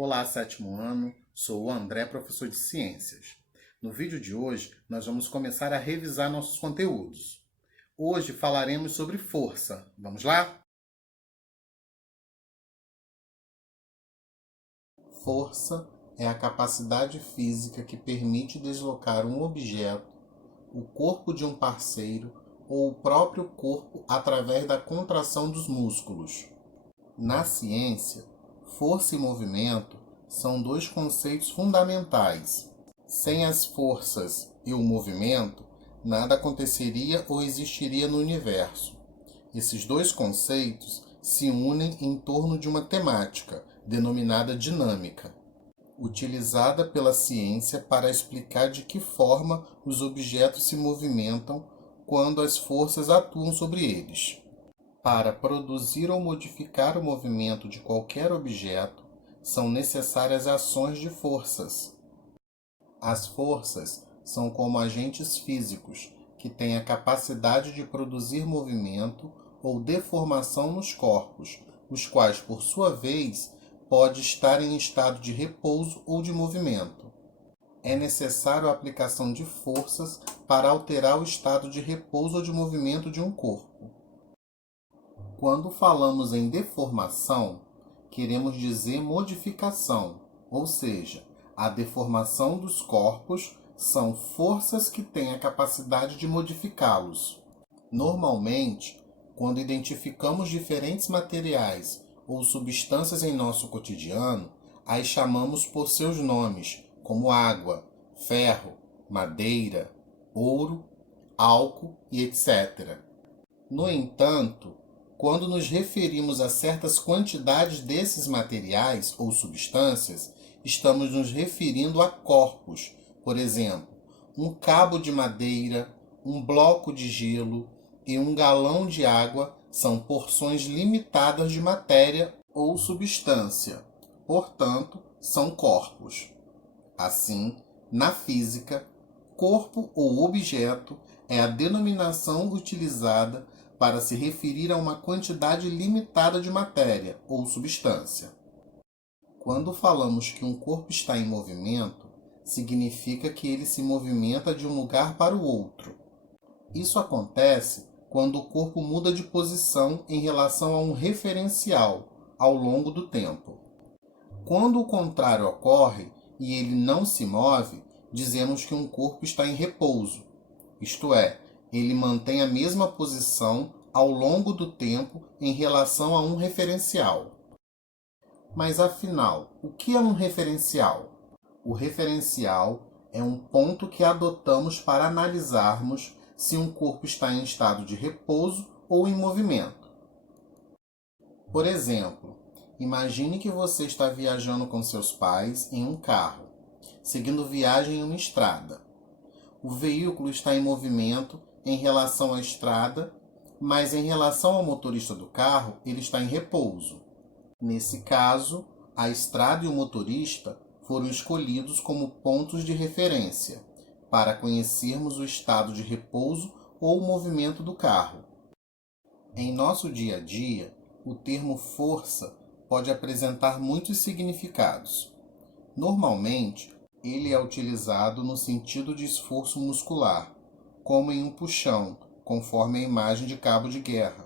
Olá, sétimo ano, sou o André, professor de Ciências. No vídeo de hoje, nós vamos começar a revisar nossos conteúdos. Hoje falaremos sobre força. Vamos lá? Força é a capacidade física que permite deslocar um objeto, o corpo de um parceiro ou o próprio corpo através da contração dos músculos. Na ciência, força e movimento são dois conceitos fundamentais. Sem as forças e o movimento, nada aconteceria ou existiria no universo. Esses dois conceitos se unem em torno de uma temática, denominada dinâmica, utilizada pela ciência para explicar de que forma os objetos se movimentam quando as forças atuam sobre eles. Para produzir ou modificar o movimento de qualquer objeto, são necessárias ações de forças. As forças são como agentes físicos que têm a capacidade de produzir movimento ou deformação nos corpos, os quais, por sua vez, pode estar em estado de repouso ou de movimento. É necessário a aplicação de forças para alterar o estado de repouso ou de movimento de um corpo. Quando falamos em deformação, queremos dizer modificação, ou seja, a deformação dos corpos são forças que têm a capacidade de modificá-los. Normalmente, quando identificamos diferentes materiais ou substâncias em nosso cotidiano, as chamamos por seus nomes, como água, ferro, madeira, ouro, álcool e etc. No entanto, quando nos referimos a certas quantidades desses materiais ou substâncias, estamos nos referindo a corpos. Por exemplo, um cabo de madeira, um bloco de gelo e um galão de água são porções limitadas de matéria ou substância. Portanto, são corpos. Assim, na física, corpo ou objeto é a denominação utilizada para se referir a uma quantidade limitada de matéria ou substância. Quando falamos que um corpo está em movimento, significa que ele se movimenta de um lugar para o outro. Isso acontece quando o corpo muda de posição em relação a um referencial ao longo do tempo. Quando o contrário ocorre e ele não se move, dizemos que um corpo está em repouso, isto é, ele mantém a mesma posição ao longo do tempo em relação a um referencial. Mas afinal, o que é um referencial? O referencial é um ponto que adotamos para analisarmos se um corpo está em estado de repouso ou em movimento. Por exemplo, imagine que você está viajando com seus pais em um carro, seguindo viagem em uma estrada. O veículo está em movimento em relação à estrada, mas em relação ao motorista do carro, ele está em repouso. Nesse caso, a estrada e o motorista foram escolhidos como pontos de referência para conhecermos o estado de repouso ou movimento do carro. Em nosso dia a dia, o termo força pode apresentar muitos significados. Normalmente, ele é utilizado no sentido de esforço muscular, como em um puxão, conforme a imagem de cabo de guerra.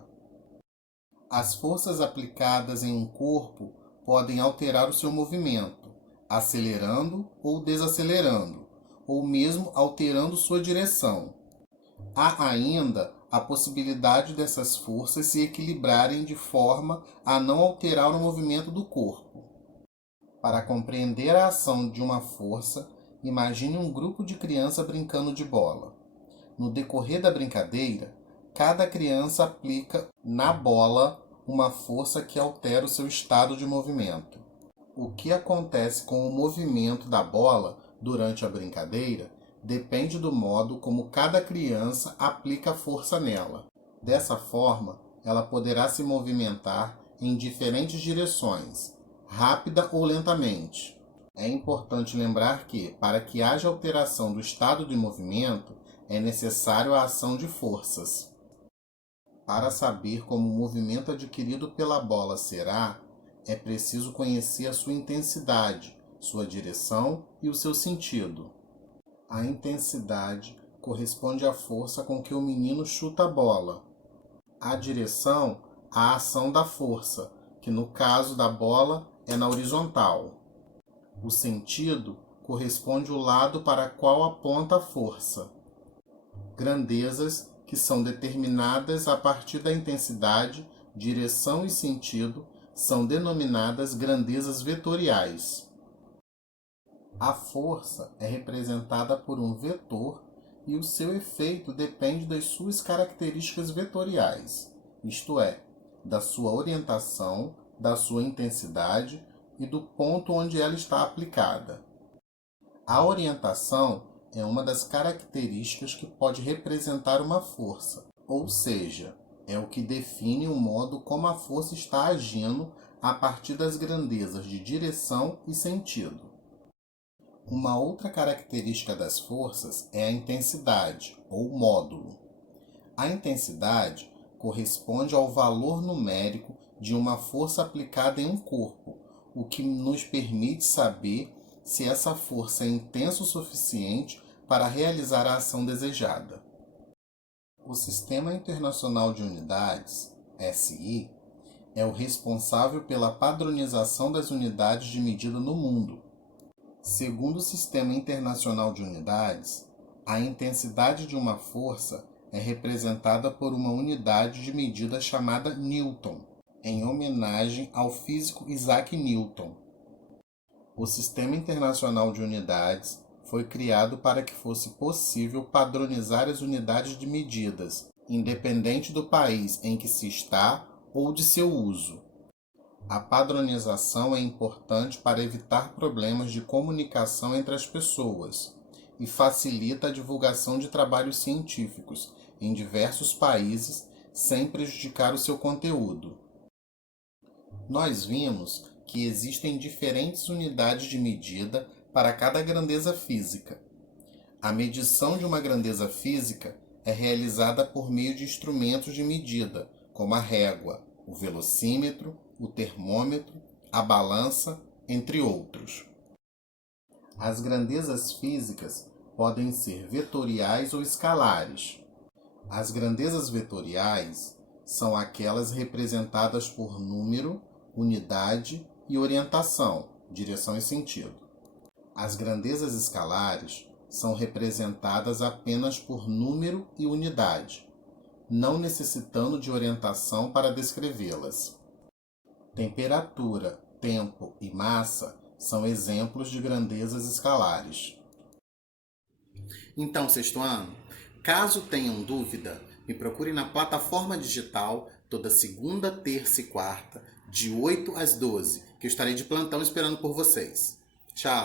As forças aplicadas em um corpo podem alterar o seu movimento, acelerando ou desacelerando, ou mesmo alterando sua direção. Há ainda a possibilidade dessas forças se equilibrarem de forma a não alterar o movimento do corpo. Para compreender a ação de uma força, imagine um grupo de crianças brincando de bola. No decorrer da brincadeira, cada criança aplica na bola uma força que altera o seu estado de movimento. O que acontece com o movimento da bola durante a brincadeira depende do modo como cada criança aplica a força nela. Dessa forma, ela poderá se movimentar em diferentes direções, rápida ou lentamente. É importante lembrar que, para que haja alteração do estado de movimento, é necessário a ação de forças. Para saber como o movimento adquirido pela bola será, é preciso conhecer a sua intensidade, sua direção e o seu sentido. A intensidade corresponde à força com que o menino chuta a bola. A direção, à ação da força, que no caso da bola é na horizontal. O sentido corresponde ao lado para qual aponta a força. Grandezas que são determinadas a partir da intensidade, direção e sentido são denominadas grandezas vetoriais. A força é representada por um vetor e o seu efeito depende das suas características vetoriais, isto é, da sua orientação, da sua intensidade e do ponto onde ela está aplicada. A orientação é uma das características que pode representar uma força, ou seja, é o que define o modo como a força está agindo a partir das grandezas de direção e sentido. Uma outra característica das forças é a intensidade, ou módulo. A intensidade corresponde ao valor numérico de uma força aplicada em um corpo, o que nos permite saber se essa força é intensa o suficiente para realizar a ação desejada. O Sistema Internacional de Unidades, SI, é o responsável pela padronização das unidades de medida no mundo. Segundo o Sistema Internacional de Unidades, a intensidade de uma força é representada por uma unidade de medida chamada Newton, em homenagem ao físico Isaac Newton. O Sistema Internacional de Unidades foi criado para que fosse possível padronizar as unidades de medidas, independente do país em que se está ou de seu uso. A padronização é importante para evitar problemas de comunicação entre as pessoas e facilita a divulgação de trabalhos científicos em diversos países sem prejudicar o seu conteúdo. Nós vimos que existem diferentes unidades de medida para cada grandeza física. A medição de uma grandeza física é realizada por meio de instrumentos de medida, como a régua, o velocímetro, o termômetro, a balança, entre outros. As grandezas físicas podem ser vetoriais ou escalares. As grandezas vetoriais são aquelas representadas por número, unidade e orientação, direção e sentido. As grandezas escalares são representadas apenas por número e unidade, não necessitando de orientação para descrevê-las. Temperatura, tempo e massa são exemplos de grandezas escalares. Então, sexto ano, caso tenham dúvida, me procure na plataforma digital toda segunda, terça e quarta, de 8 às 12, que eu estarei de plantão esperando por vocês. Tchau!